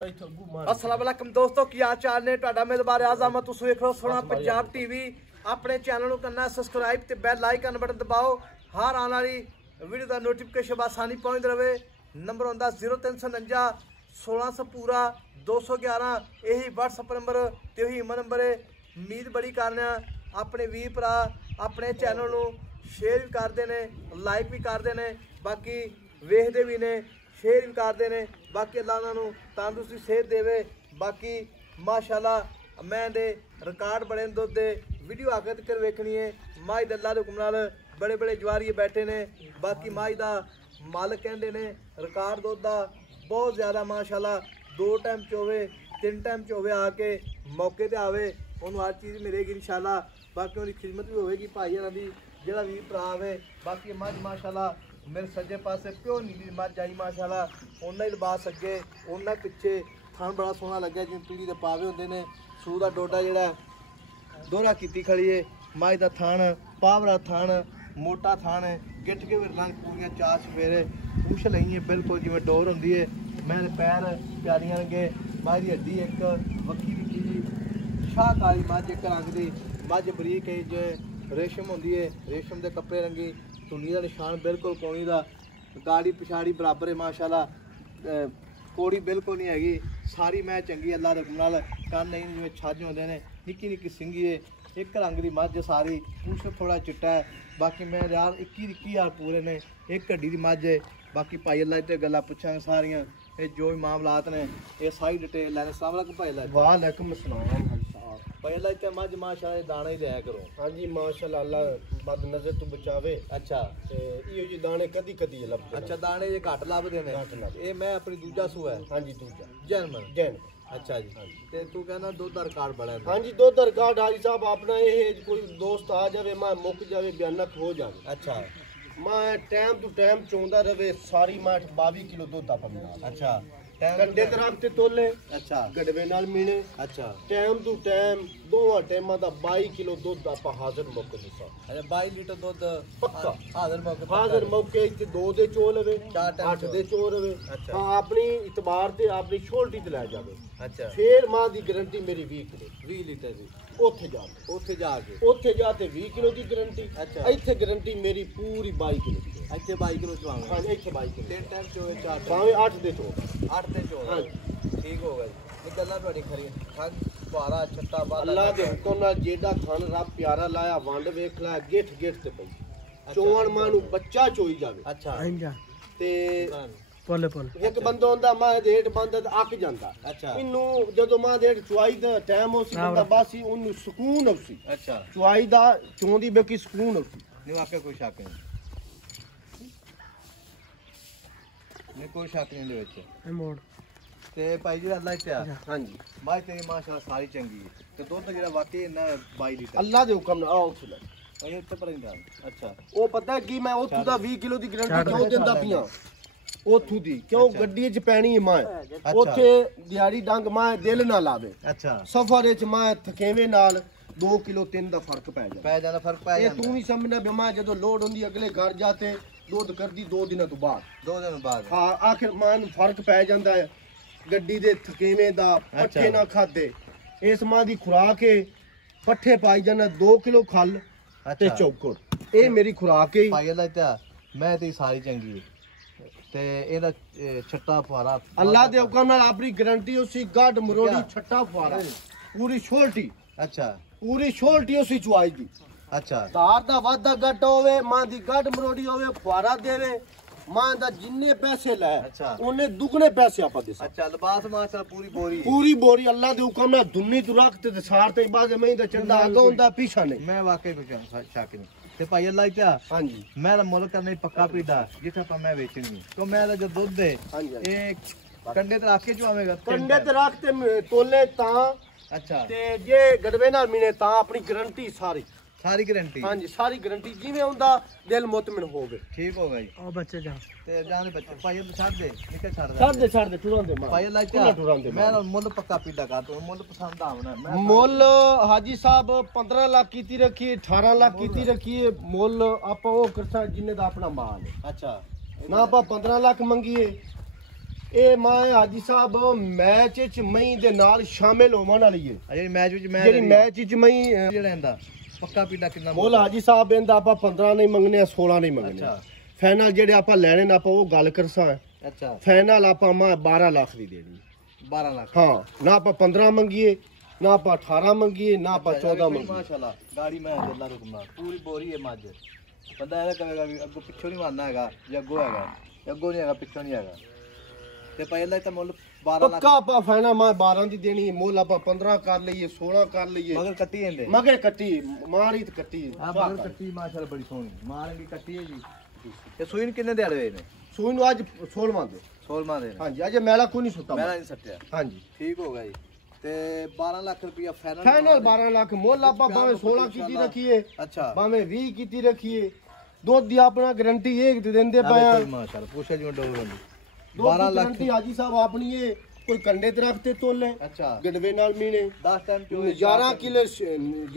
अस्सलाम वालेकुम दोस्तों, की हाल चाल ने? ਤੁਹਾਡਾ ਮੇਜ਼ਬਾਨ ਆਜ਼ਮ ਤੁਸੀਂ ਵੇਖ ਰਹੇ ਹੋ ਸੋਹਣਾ ਪੰਜਾਬ ਟੀਵੀ। ਆਪਣੇ ਚੈਨਲ ਨੂੰ ਕਰਨਾ ਸਬਸਕ੍ਰਾਈਬ ਤੇ ਬੈਲ ਆਈਕਨ ਬਟਨ ਦਬਾਓ। ਹਰ ਆਉਣ ਵਾਲੀ ਵੀਡੀਓ ਦਾ ਨੋਟੀਫਿਕੇਸ਼ਨ ਆਸਾਨੀ ਪਹੁੰਚਦਾ ਰਹੇ। ਨੰਬਰ ਹੁੰਦਾ 0349 1600 पूरा 211। यही WhatsApp नंबर ਤੇ ਉਹੀ ਈਮੇਲ ਨੰਬਰ ਹੈ। ਉਮੀਦ ਬੜੀ ਕਰਨਾ ਆਪਣੇ ਵੀਰ ਭਰਾ ਆਪਣੇ ਚੈਨਲ ਨੂੰ ਸ਼ੇਅਰ ਵੀ ਕਰਦੇ ਨੇ, ਲਾਈਕ ਵੀ ਕਰਦੇ ਨੇ, ਬਾਕੀ ਵੇਖਦੇ ਵੀ ਨੇ, शेयर भी करते हैं। बाकी अल्लाह उन्होंने तंदुरुस्ती सेहत देवे। बाकी माशाल्लाह मैं दे रिकॉर्ड बड़े दुध दे वीडियो आगे तक वेखनी है। माई दे अल्लाह दे हुक्म नाल बड़े बड़े जवारी बैठे ने। बाकी माई दा मालिक कहते ने रिकॉर्ड दुध दा बहुत ज़्यादा माशाल्लाह 2 टाइम च होवे 3 टाइम च होवे, आके मौके ते आवे उन्होंने हर चीज़ मिलेगी इंशाल्लाह। बाकी उनकी खिदमत भी होगी भाई होना दी जिहड़ा भी भरा आवे। बाकी मझ माशाल्लाह मेरे सज्जे पासे प्योर नीली मझ आई माशाल्लाह। उन्ना ही लिबास अगे उन्ना पिछे थन बड़ा सोहना लग्या जिवें पीढ़ी दे पावे हुंदे ने। सूह दा डोडा जिहड़ा दोहरा कीती खड़ी है। मझ दा थन पावरा थन मोटा थन है, गिट्ठ के विरलां पूरियां 4 सफेरे पूछ लई है बिल्कुल जिवें डोर हुंदी है। मेरे पैर प्यारियां लगे। मझ दी हड्डी एक वक्की विची जी शाह काली मझ एक रंग दी मझ बरीक है जो रेशम होंदी है, रेशम दे कपड़े रंगी धुनी का निशान बिल्कुल कोणी का गाड़ी पिछाड़ी बराबर है माशाल्लाह। कोड़ी बिल्कुल नहीं हैगी, सारी मैं चंगी अल्लाह दे हुक्म नाल। कन नहीं जिवें छज होंदे ने, निक्की निक्की सिंगी है, एक रंग की मझ सारी, कुछ थोड़ा चिट्टा है। बाकी मैं यार 21 पूरे ने, एक हड्डी की मझ है। बाकी भाई अल्लाह ते गल्लां पुछांगे सारियां, ये जो भी मामलात ने ये सारी डिटेल लैने। अस्सलाम वालेकुम भाई अल्लाह। वालेकुम अस्सलाम भाई अल्लाह ते मझ माशाल्लाह दाने ही दिया करो। हाँ जी माशाल्लाह, अल्लाह बद नजर तो बचावे। अच्छा ते इहो जी दाने कदी कदी लभदे। अच्छा दाने ये घट लभदे ने। ये मैं अपनी दूजा सूआ है। हाँ जी दूजा जैन। अच्छा जी ते तू कहना दुध दा रिकॉर्ड बड़ा है। हाँ जी दुध दा रिकॉर्ड हाजी साहब अपना ये कोई दोस्त आ जावे मैं मुक जावे बयानक हो जावे। अच्छा मैं टाइम टू टाइम चोंदा रवे सारी मैं 22 किलो दुध दा बना। अच्छा कंडे ते रख ते तोले। अच्छा गड़वे नाल मीने। अच्छा टाइम टू टाइम दोवां टाइमां दा 22 किलो दुध आपा हाजिर मौके दी साहब। अच्छा 22 लीटर दुध पक्का हाजिर मौके इत्ते 2 दे चो लवे 8 दे चो रवे। अच्छा हाँ अपनी इतबार ते अपनी छोल्टी ते लै जावे। अच्छा फिर मां दी गारंटी मेरी 20 किलो 20 लीटर दी ओथे जाके 20 किलो दी गारंटी। अच्छा इत्थे गारंटी मेरी पूरी 22 किलो दी। ਇੱਥੇ 22 ਕਿਲੋ ਚਵਾਵਾਂਗੇ। हाँ जी इत्थे 22 किलो ਤਿੰਨ ਟਾਈਮ ਚੋਏ ਚਾਰ भावे 8 दे चो 8 ਤੇ ਚੋ। हाँ ਠੀਕ ਹੋ ਗਿਆ ਜੀ। ਇਹ ਗੱਲਾਂ ਤੁਹਾਡੀ ਖਰੀ ਖੰਗ ਭਾਰਾ ਛੱਟਾ ਬਾਲਾ अल्लाह दे हुक्म नाल जेड़ा खान रब प्यारा लाया वंड वेख ला गिठ ते पई चोवन मां नु बच्चा चोई जावे। ਅੱਛਾ ते ਪੋਲੇ एक बंदा हुंदा मां देठ बंदा ते अक जांदा। अच्छा इन्नू जदों मां देठ चुआई दा टाइम होसी बंदा बासी उन्नू सुकून होसी। अच्छा चुआई दा चोंदी बेकी सुकून होसी। नहीं वाकई कोई शक नहीं, नहीं कोई शक नहीं दे विच मोड़ ते भाई जी अल्लाह ते। हां जी माई तेरी माशाल्लाह सारी चंगी है ते दुध जेड़ा वाकई इन्ना 22 लीटर अल्लाह दे हुक्म नाल आओ सुन अरे उत्ते पर इंदा। अच्छा ओ पता है कि मैं ओथू दा 20 किलो दी गारंटी क्यों दिंदा पिया ओथू दी क्यों गड्डी च पैनी है मां ओथे दिहाड़ी डंग मां दिल ना लावे। अच्छा सफर च मां थकेवे नाल 2 किलो 3 दा फर्क पै जाना फर्क पै ये तू नहीं समझना भी मां जदों लोड हुंदी अगले घर जाते दूध करदी 2 दिनों तो बाद 2 दिन बाद। हाँ आखिर मां नूं फर्क पै जांदा है गड्डी दे थकेवे दा पट्ठे ना खादे। इस मां दी खुराक है पट्ठे पाई जाना 2 किलो खल ते चौकड़ ये मेरी खुराक है। भाई अल्लाह ते मैं ते सारी चंगी है ते एदा छट्टा फुआरा अल्लाह दे हुक्म नाल अपनी गारंटी उसी गड मरोड़ी छट्टा फुआरा पूरी छोल्टी। अच्छा पूरी छोल्टी उसी चुआई दी। अच्छा तार दा वादा गट होवे मां दी गड मरोड़ी होवे फुआरा देवे मां दा जिन्ने पैसे लै अच्छा ओने दुगने पैसे आपा दे। अच्छा लिबास माशाल्लाह पूरी बोरी अल्लाह दे हुक्म नाल दुन्नी तू रख ते सार ते बाद में दा चंदा आगा हुंदा पीछा नहीं। मैं वाकई कुछ शक नहीं ते भाई अल्लाह ते। हां जी मैं मुल्क करने पक्का पीड़ा जिथे पर मैं बेचनी तो मैं जो दुध है ये कंडे ते रख के चुआवेगा कंडे ते रख ते तोले ता। अच्छा ते जे गड़वे नाल मीने ता अपनी गारंटी सारी गारंटी। हाँ जी सारी गारंटी जिवें हुंदा दिल मुतमिन होवे। ठीक हो गई ओ बच्चे जा ते जाने बच्चे भाई छाड़ दे निके छाड़ दे टुरांदे भाई अल्लाह ते मैं मुल्ल पक्का पीड़ा कर तो मुल्ल पसंद आवना मैं मुल्ल हाजी साहब 15 लाख कीती रखी 18 लाख कीती रखी मुल्ल आपा ओ करसा जिन्ने दा अपना माल है। अच्छा ना आपा 15 लाख मंगीए ਇਹ ਮਾਂ ਹਾਜੀ ਸਾਹਿਬ ਮੈਚ ਵਿੱਚ ਮਈ ਦੇ ਨਾਲ ਸ਼ਾਮਿਲ ਹੋਣ ਵਾਲੀ ਹੈ। ਜਿਹੜੀ ਮੈਚ ਵਿੱਚ ਮਈ ਜਿਹੜਾ ਇਹਦਾ ਪੱਕਾ ਪੀਲਾ ਕਿੰਨਾ ਮੁੱਲ ਹਾਜੀ ਸਾਹਿਬ ਇਹਦਾ ਆਪਾਂ 15 ਨਹੀਂ ਮੰਗਨੇ, 16 ਨਹੀਂ ਮੰਗਨੇ। ਫਾਈਨਲ ਜਿਹੜੇ ਆਪਾਂ ਲੈਣੇ ਨੇ ਆਪਾਂ ਉਹ ਗੱਲ ਕਰਸਾਂ। ਅੱਛਾ ਫਾਈਨਲ ਆਪਾਂ ਮਾਂ 12 ਲੱਖ ਦੀ ਦੇਣੀ। 12 ਲੱਖ? ਹਾਂ, ਨਾ ਆਪਾਂ 15 ਮੰਗੀਏ, ਨਾ ਆਪਾਂ 18 ਮੰਗੀਏ, ਨਾ ਆਪਾਂ 14 ਮੰਗੀਏ। ਮਾਸ਼ਾਅੱਲਾ ਗਾੜੀ ਮੈਂ ਅੱਲਾ ਰੁਕਮਾ ਪੂਰੀ ਬੋਰੀ ਹੈ ਮੱਝ। ਬੰਦਾ ਇਹਦਾ ਕਹੇਗਾ ਵੀ ਅੱਗੋਂ ਪਿੱਛੋਂ ਨਹੀਂ ਮਾਰਨਾ ਹੈਗਾ, ਜਾਂ ਅੱਗੋਂ ਹੈਗਾ, ਅੱਗੋਂ ਨਹੀਂ ਹੈਗਾ, ਪਿੱਛੋਂ ਨਹੀਂ ਹੈਗਾ। ਤੇ ਪਹਿਲਾਂ ਤਾਂ ਮੁੱਲ 12 ਲੱਖ ਪੱਕਾ ਆਪਾਂ ਫਾਈਨਲ ਮਾਂ 12 ਦੀ ਦੇਣੀ। ਮੁੱਲ ਆਪਾਂ 15 ਕਰ ਲਈਏ, 16 ਕਰ ਲਈਏ। ਮਗਰ ਕੱਟੀ ਜਾਂਦੇ ਮਗਰ ਕੱਟੀ ਮਾਰੀ ਤੇ ਕੱਟੀ। ਹਾਂ ਮਗਰ ਕੱਟੀ ਮਾਸ਼ਾਅੱਲਾ ਬੜੀ ਸੋਹਣੀ ਮਾਰਨਗੀ ਕੱਟੀ ਹੈ ਜੀ। ਤੇ ਸੂਈਨ ਕਿੰਨੇ ਦੇ ਹੋਏ ਨੇ? ਸੂਈ ਨੂੰ ਅੱਜ 16ਵਾਂ ਦੇ। 16ਵਾਂ ਦੇ? ਹਾਂਜੀ, ਅਜੇ ਮੈਲਾ ਕੋਈ ਨਹੀਂ ਸੁੱਤਾ। ਮੈਲਾ ਨਹੀਂ ਸੱਟਿਆ? ਹਾਂਜੀ ਠੀਕ ਹੋ ਗਿਆ ਜੀ। ਤੇ 12 ਲੱਖ ਰੁਪਇਆ ਫਾਈਨਲ 12 ਲੱਖ ਮੁੱਲ ਆਪਾਂ ਭਾਵੇਂ 16 ਕੀਤੀ ਰੱਖੀਏ, ਅੱਛਾ ਭਾਵੇਂ 20 ਕੀਤੀ ਰੱਖੀਏ। ਦੁੱਧ ਦੀ ਆਪਣਾ ਗਾਰੰਟੀ ਇਹ ਦਿੰਦੇ ਪਿਆ ਮਾਸ਼ਾਅੱਲਾ। ਪੁੱਛਿਆ ਜਿਵੇਂ ਡੋਰ ਹੁੰਦੀ 12 ਲੱਖ ਦੀ ਹਾਜੀ ਸਾਹਿਬ ਆਪਣੀ ਇਹ ਕੋਈ ਕੰਡੇ ਤੇ ਰੱਖਤੇ ਤੋਲੇ। ਅੱਛਾ ਗੜਵੇ ਨਾਲ ਮੀਨੇ 10 ਟਾਈਮ ਚੋ 11 ਕਿਲੇ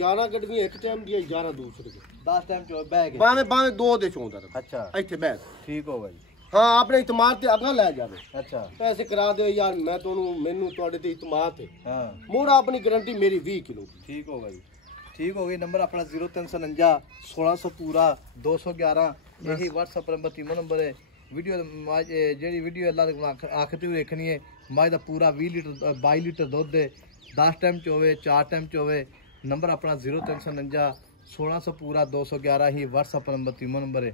11 ਗੜਵੀਆਂ ਇੱਕ ਟਾਈਮ ਦੀ 11 ਦੂਸਰੇ 10 ਟਾਈਮ ਚੋ ਬਹਿ ਗਏ ਭਾਵੇਂ 2 ਦੇ ਚੋਂਦਾ। ਅੱਛਾ ਇੱਥੇ ਬਹਿ। ਠੀਕ ਹੋ ਗਿਆ ਜੀ। ਹਾਂ, ਆਪਣੇ ਇਤਮਾਦ ਤੇ ਅੱਗਾ ਲੈ ਜਾਵੇ। ਅੱਛਾ ਪੈਸੇ ਕਰਾ ਦਿਓ ਯਾਰ, ਮੈਂ ਤੁਹਾਨੂੰ ਮੈਨੂੰ ਤੁਹਾਡੇ ਤੇ ਇਤਮਾਦ ਹੈ। ਹਾਂ ਮੋੜਾ ਆਪਣੀ ਗਾਰੰਟੀ ਮੇਰੀ 20 ਕਿਲੋ। ਠੀਕ ਹੋ ਗਿਆ ਜੀ। ਠੀਕ ਹੋ ਗਈ। ਨੰਬਰ ਆਪਣਾ 0349 1600 ਪੂਰਾ 211 यही WhatsApp नंबर 3 नंबर है। वीडियो जी वीडियो अल्लाह आखिर देखनी है। माँ का पूरा 20 लीटर 22 लीटर दुध दे 10 टाइम च होवे 4 टाइम च होवे। नंबर अपना 0349 1600 पूरा 211 ही WhatsApp नंबर 3 नंबर है।